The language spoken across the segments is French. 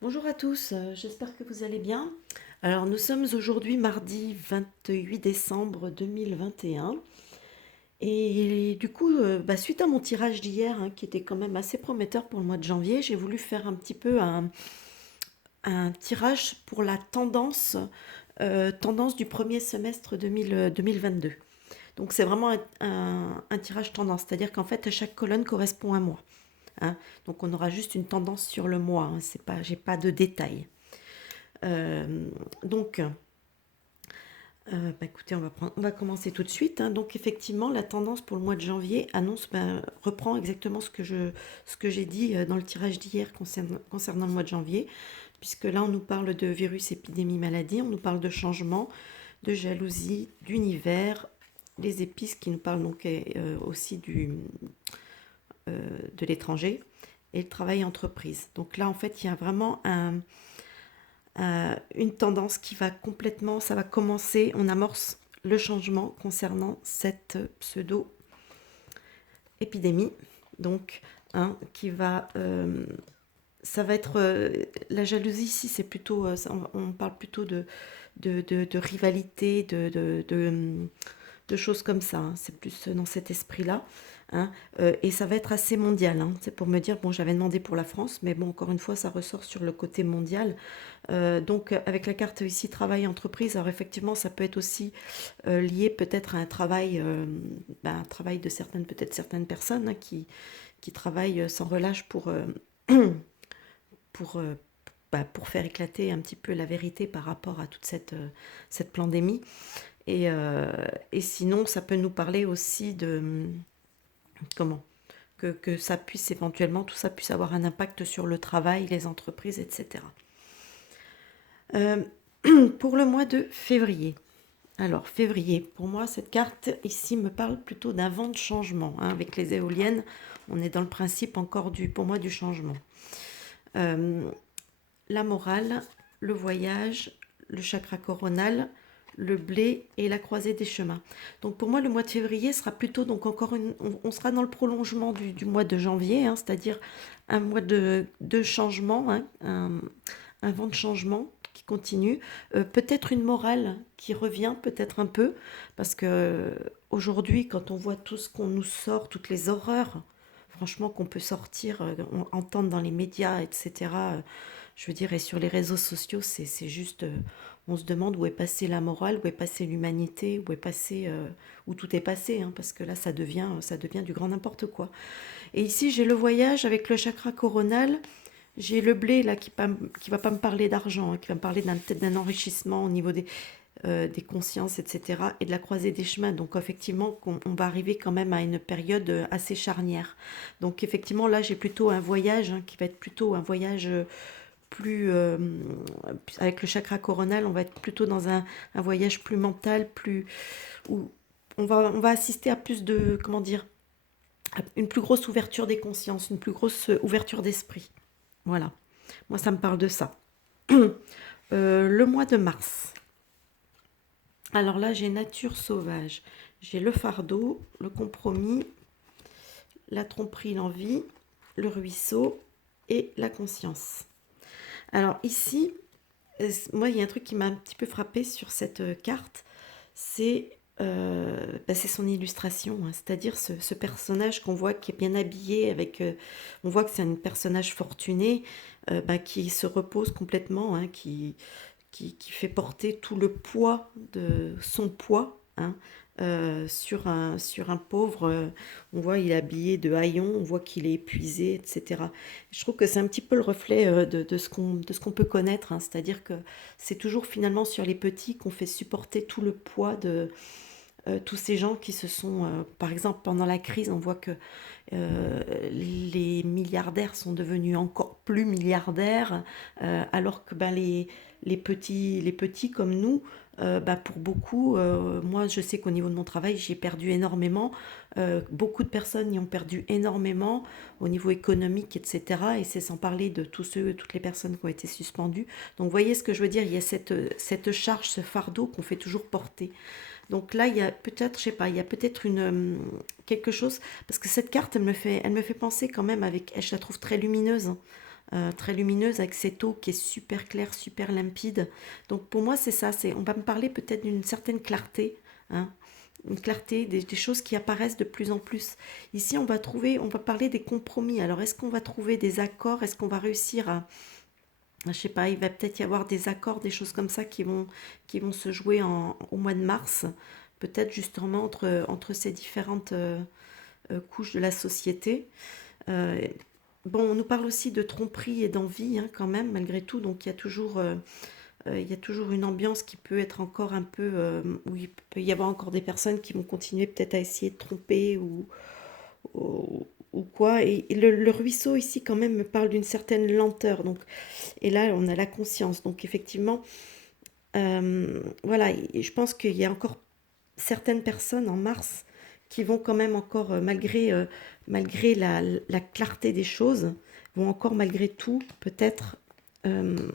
Bonjour à tous, j'espère que vous allez bien. Alors nous sommes aujourd'hui mardi 28 décembre 2021 et du coup, suite à mon tirage d'hier qui était quand même assez prometteur pour le mois de janvier, j'ai voulu faire un petit peu un tirage pour la tendance du premier semestre 2022. Donc c'est vraiment un tirage tendance, c'est-à-dire qu'en fait chaque colonne correspond à un mois, hein. Donc on aura juste une tendance sur le mois, hein. C'est pas, j'ai pas de détails. Euh, donc, écoutez, on va commencer tout de suite, hein. Donc, effectivement, la tendance pour le mois de janvier reprend exactement ce que j'ai dit dans le tirage d'hier concernant le mois de janvier, puisque là, on nous parle de virus, épidémie, maladie, on nous parle de changement, de jalousie, d'univers, les épices qui nous parlent donc aussi de l'étranger, et le travail entreprise. Donc là, en fait, il y a vraiment une tendance qui va complètement, ça va commencer, on amorce le changement concernant cette pseudo-épidémie, donc, qui va, ça va être, la jalousie ici, c'est plutôt, on parle plutôt de rivalité, de choses comme ça, hein. C'est plus dans cet esprit-là, hein. Et ça va être assez mondial, hein. C'est pour me dire, bon, j'avais demandé pour la France, mais bon, encore une fois, ça ressort sur le côté mondial. Donc, avec la carte ici, travail, entreprise, alors effectivement, ça peut être aussi lié peut-être à un travail de peut-être certaines personnes, hein, qui travaillent sans relâche pour, pour faire éclater un petit peu la vérité par rapport à toute cette pandémie. Et sinon, ça peut nous parler aussi comment que ça puisse éventuellement, tout ça puisse avoir un impact sur le travail, les entreprises, etc. Euh, pour le mois de février. Alors, février, pour moi, cette carte ici me parle plutôt d'un vent de changement, hein. Avec les éoliennes, on est dans le principe encore pour moi, du changement. Euh, la morale, le voyage, le chakra coronal, le blé et la croisée des chemins. Donc pour moi, le mois de février sera plutôt, donc encore on sera dans le prolongement du mois de janvier, hein, c'est-à-dire un mois de changement, hein, un vent de changement qui continue. Peut-être une morale qui revient, peut-être un peu, parce que aujourd'hui, quand on voit tout ce qu'on nous sort, toutes les horreurs, franchement, qu'on peut sortir, entendre dans les médias, etc., je veux dire, et sur les réseaux sociaux, c'est juste, on se demande où est passée la morale, où est passée l'humanité, où tout est passé, hein, parce que là, ça devient du grand n'importe quoi. Et ici, j'ai le voyage avec le chakra coronal. J'ai le blé là qui va pas me parler d'argent, hein, qui va me parler peut-être d'un enrichissement au niveau des consciences, etc. et de la croisée des chemins. Donc effectivement, on va arriver quand même à une période assez charnière. Donc effectivement, là, j'ai plutôt un voyage, hein, qui va être plutôt un voyage plus avec le chakra coronal, on va être plutôt dans un voyage plus mental, plus où on va assister à plus de, comment dire, à une plus grosse ouverture des consciences, une plus grosse ouverture d'esprit. Voilà. Moi, ça me parle de ça. Le mois de mars. Alors là, j'ai nature sauvage. J'ai le fardeau, le compromis, la tromperie, l'envie, le ruisseau et la conscience. Alors ici, moi, il y a un truc qui m'a un petit peu frappé sur cette carte, c'est son illustration, hein. C'est-à-dire ce personnage qu'on voit qui est bien habillé, on voit que c'est un personnage fortuné, qui se repose complètement, hein, qui fait porter tout le poids de son poids, hein, sur un pauvre. On voit il est habillé de haillons, on voit qu'il est épuisé, etc. Je trouve que c'est un petit peu le reflet de ce qu'on peut connaître, hein. C'est-à-dire que c'est toujours finalement sur les petits qu'on fait supporter tout le poids de tous ces gens qui se sont, par exemple pendant la crise, on voit que les milliardaires sont devenus encore plus milliardaires, alors que les petits comme nous, pour beaucoup, moi je sais qu'au niveau de mon travail, j'ai perdu énormément. Beaucoup de personnes y ont perdu énormément au niveau économique, etc. Et c'est sans parler de toutes les personnes qui ont été suspendues. Donc vous voyez ce que je veux dire, il y a cette charge, ce fardeau qu'on fait toujours porter. Donc là, il y a peut-être, je sais pas, il y a peut-être quelque chose, parce que cette carte, elle me fait penser quand même je la trouve très lumineuse, très lumineuse avec cette eau qui est super claire, super limpide. Donc pour moi, c'est ça. On va me parler peut-être d'une certaine clarté, hein, une clarté, des choses qui apparaissent de plus en plus. Ici, on va parler des compromis. Alors, est-ce qu'on va trouver des accords? Est-ce qu'on va réussir à, je sais pas, il va peut-être y avoir des accords, des choses comme ça qui vont se jouer au mois de mars, peut-être justement entre ces différentes couches de la société. Euh, bon, on nous parle aussi de tromperie et d'envie, hein, quand même, malgré tout. Donc, il y a toujours une ambiance qui peut être encore un peu, où il peut y avoir encore des personnes qui vont continuer peut-être à essayer de tromper ou quoi. Et le ruisseau ici, quand même, me parle d'une certaine lenteur. Donc, et là, on a la conscience. Donc, effectivement, voilà, et je pense qu'il y a encore certaines personnes en mars qui vont quand même encore, malgré la clarté des choses, vont encore malgré tout peut-être euh,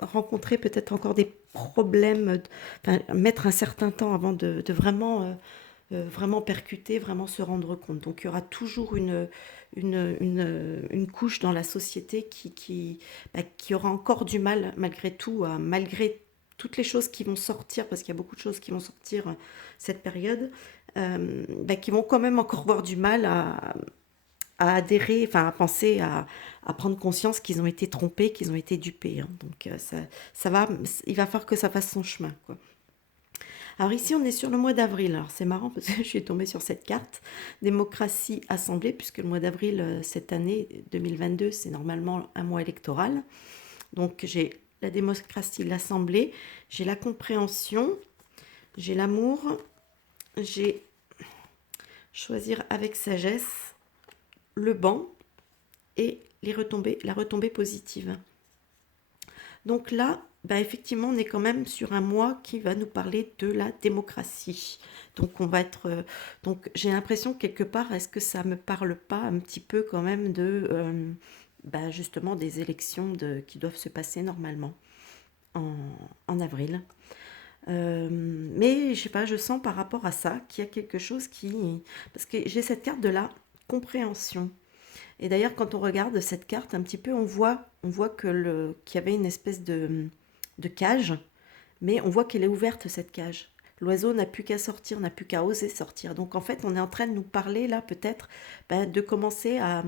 rencontrer peut-être encore des problèmes, enfin, mettre un certain temps avant de vraiment, vraiment percuter, vraiment se rendre compte. Donc il y aura toujours une couche dans la société qui aura encore du mal, malgré tout, malgré toutes les choses qui vont sortir, parce qu'il y a beaucoup de choses qui vont sortir cette période, qui vont quand même encore avoir du mal à adhérer, enfin à penser, à prendre conscience qu'ils ont été trompés, qu'ils ont été dupés, hein. Donc ça va, il va falloir que ça fasse son chemin, quoi. Alors ici, on est sur le mois d'avril. Alors c'est marrant parce que je suis tombée sur cette carte, démocratie assemblée, puisque le mois d'avril cette année 2022, c'est normalement un mois électoral. Donc j'ai la démocratie, l'assemblée, j'ai la compréhension, j'ai l'amour, j'ai choisir avec sagesse, le banc et la retombée positive. Donc là, bah effectivement, on est quand même sur un mois qui va nous parler de la démocratie. Donc on va être, donc j'ai l'impression que quelque part, est-ce que ça me parle pas un petit peu quand même bah justement des élections qui doivent se passer normalement en, en avril. Mais je sais pas, je sens par rapport à ça qu'il y a quelque chose parce que j'ai cette carte de la compréhension. Et d'ailleurs, quand on regarde cette carte un petit peu, on voit qu'il y avait une espèce de cage, mais on voit qu'elle est ouverte, cette cage. L'oiseau n'a plus qu'à sortir, n'a plus qu'à oser sortir. Donc en fait, on est en train de nous parler là, peut-être, de commencer à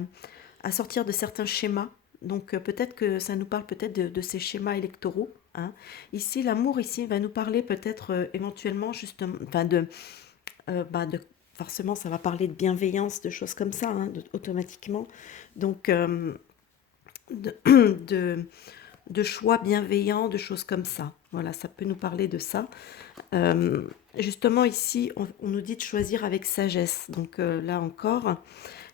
sortir de certains schémas. Donc peut-être que ça nous parle peut-être de ces schémas électoraux, hein. Ici, l'amour ici va nous parler peut-être éventuellement justement, enfin de forcément ça va parler de bienveillance, de choses comme ça, hein, automatiquement. Donc de, de, de choix bienveillants, de choses comme ça. Voilà, ça peut nous parler de ça. Justement ici, on nous dit de choisir avec sagesse. Donc là encore,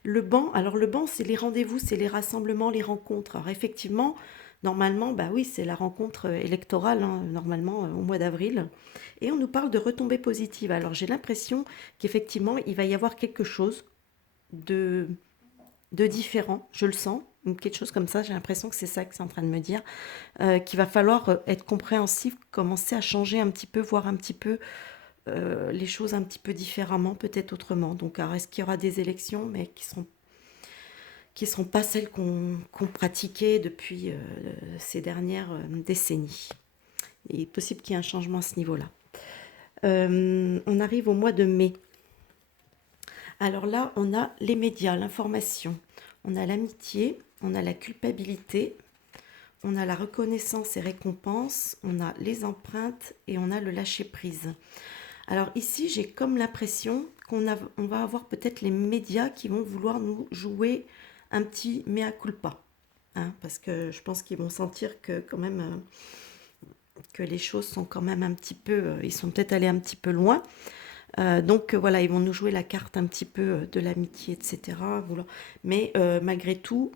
le banc, alors le banc, c'est les rendez-vous, c'est les rassemblements, les rencontres. Alors effectivement, normalement, bah oui, c'est la rencontre électorale, hein, normalement au mois d'avril. Et on nous parle de retombées positives. Alors j'ai l'impression qu'effectivement, il va y avoir quelque chose de, de différent, je le sens, quelque chose comme ça, j'ai l'impression que c'est ça que c'est en train de me dire, qu'il va falloir être compréhensif, commencer à changer un petit peu, voir un petit peu les choses un petit peu différemment, peut-être autrement. Donc, alors, est-ce qu'il y aura des élections, mais qui seront pas celles qu'on pratiquait depuis ces dernières décennies. Il est possible qu'il y ait un changement à ce niveau-là. On arrive au mois de mai. Alors là, on a les médias, l'information, on a l'amitié, on a la culpabilité, on a la reconnaissance et récompense, on a les empreintes et on a le lâcher-prise. Alors ici, j'ai comme l'impression on va avoir peut-être les médias qui vont vouloir nous jouer un petit mea culpa, hein, parce que je pense qu'ils vont sentir que quand même que les choses sont quand même un petit peu, ils sont peut-être allés un petit peu loin. Donc voilà, ils vont nous jouer la carte un petit peu de l'amitié, etc. Voilà. Mais malgré tout,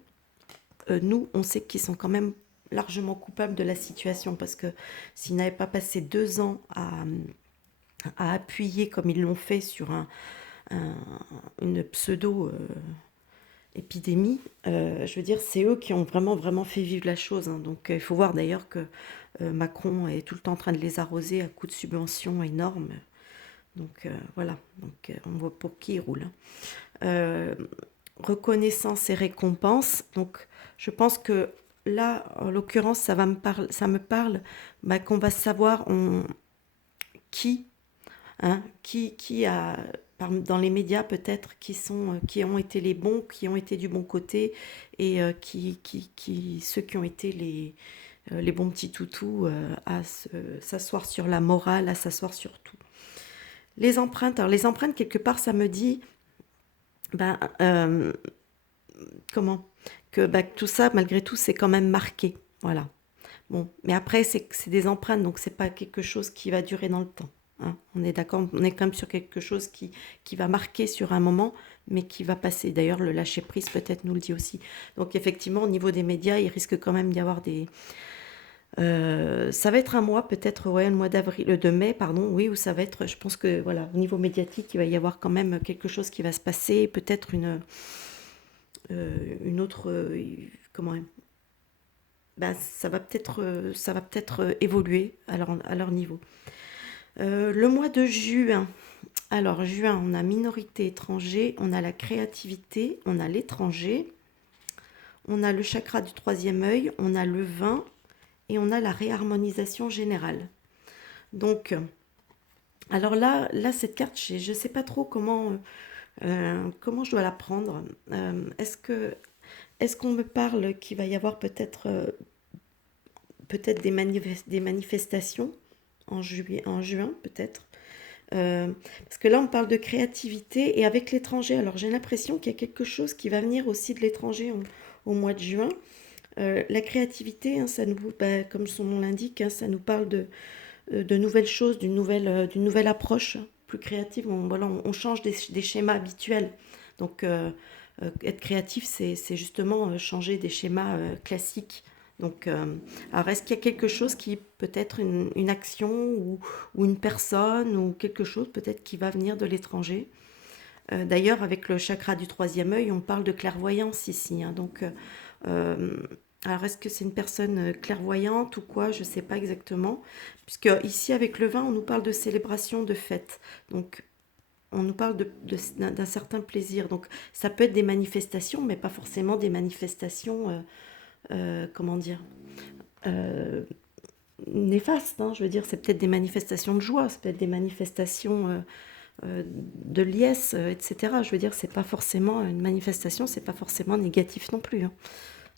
nous, on sait qu'ils sont quand même largement coupables de la situation parce que s'ils n'avaient pas passé 2 ans à appuyer comme ils l'ont fait sur une pseudo-épidémie, je veux dire, c'est eux qui ont vraiment, vraiment fait vivre la chose, hein. Donc il faut voir d'ailleurs que Macron est tout le temps en train de les arroser à coups de subventions énormes. Donc voilà, donc on voit pour qui il roule, hein. Euh, Reconnaissance et récompense. Donc je pense que là, en l'occurrence, ça me parle bah, qu'on va savoir qui, hein, qui a, dans les médias peut-être, qui ont été les bons, qui ont été du bon côté, et ceux qui ont été les bons petits toutous s'asseoir sur la morale, à s'asseoir sur tout. Les empreintes, alors les empreintes, quelque part, ça me dit, ben, comment, que bah, tout ça, malgré tout, c'est quand même marqué. Voilà. Bon, mais après, c'est des empreintes, donc c'est pas quelque chose qui va durer dans le temps. Hein. On est d'accord, on est quand même sur quelque chose qui va marquer sur un moment, mais qui va passer. D'ailleurs, le lâcher-prise peut-être nous le dit aussi. Donc effectivement, au niveau des médias, il risque quand même d'y avoir des... ça va être un mois, peut-être, ouais, le mois d'avril, de mai, pardon, oui, où ça va être, je pense que, voilà, au niveau médiatique, il va y avoir quand même quelque chose qui va se passer, peut-être une autre... comment bah, ça va peut-être évoluer à leur niveau. Le mois de juin. Alors, juin, on a minorité étranger, on a la créativité, on a l'étranger, on a le chakra du troisième œil, on a le vin et on a la réharmonisation générale. Donc, alors là cette carte, je ne sais pas trop comment je dois la prendre. Est-ce qu'on me parle qu'il va y avoir peut-être des manifestations en juin peut-être. Parce que là, on parle de créativité et avec l'étranger. Alors, j'ai l'impression qu'il y a quelque chose qui va venir aussi de l'étranger au mois de juin. La créativité, hein, bah, comme son nom l'indique, hein, ça nous parle de nouvelles choses, d'une nouvelle approche plus créative. Voilà, on change des schémas habituels. Donc, être créatif, c'est justement changer des schémas classiques. Donc, alors est-ce qu'il y a quelque chose qui peut être une action ou une personne ou quelque chose peut-être qui va venir de l'étranger. D'ailleurs, avec le chakra du troisième œil, on parle de clairvoyance ici. Hein. Donc, euh, alors est-ce que c'est une personne clairvoyante ou quoi? Je ne sais pas exactement. Puisque ici, avec le vin, on nous parle de célébration, de fête. Donc, on nous parle d'un certain plaisir. Donc, ça peut être des manifestations, mais pas forcément des manifestations, comment dire, euh, néfastes. Hein. Je veux dire, c'est peut-être des manifestations de joie, c'est peut-être des manifestations de liesse, etc. Je veux dire, c'est pas forcément une manifestation, c'est pas forcément négatif non plus. Hein.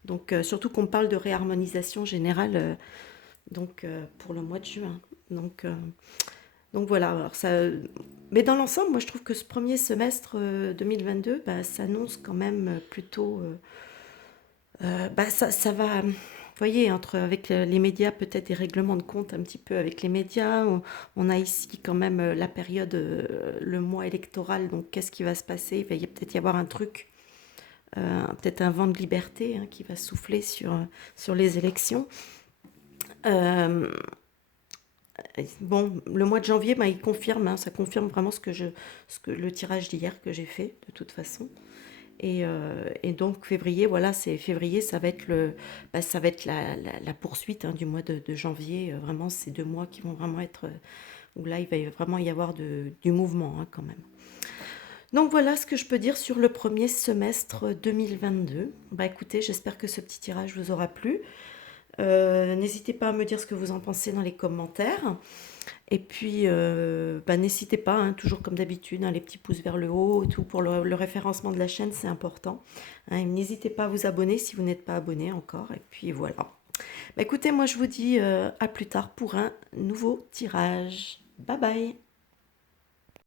Donc, surtout qu'on parle de réharmonisation générale pour le mois de juin. Donc, euh, donc voilà, alors ça, mais dans l'ensemble, moi je trouve que ce premier semestre 2022, bah, s'annonce quand même plutôt... bah, ça va, vous voyez, avec les médias, peut-être des règlements de compte un petit peu avec les médias. On a ici quand même la période, le mois électoral, donc qu'est-ce qui va se passer? Il va peut-être y avoir un truc, peut-être un vent de liberté hein, qui va souffler sur les élections. Euh, Bon, le mois de janvier, bah, il confirme, hein, ça confirme vraiment le tirage d'hier que j'ai fait, de toute façon. Et donc février, voilà, c'est février, ça va être la poursuite hein, du mois de janvier. Vraiment, ces 2 mois qui vont vraiment être où là, il va vraiment y avoir du mouvement hein, quand même. Donc voilà ce que je peux dire sur le premier semestre 2022. Bah écoutez, j'espère que ce petit tirage vous aura plu. N'hésitez pas à me dire ce que vous en pensez dans les commentaires. Et puis, bah, n'hésitez pas, hein, toujours comme d'habitude, hein, les petits pouces vers le haut, et tout pour le référencement de la chaîne, c'est important. Hein, n'hésitez pas à vous abonner si vous n'êtes pas abonné encore. Et puis voilà. Bah, écoutez, moi je vous dis à plus tard pour un nouveau tirage. Bye bye.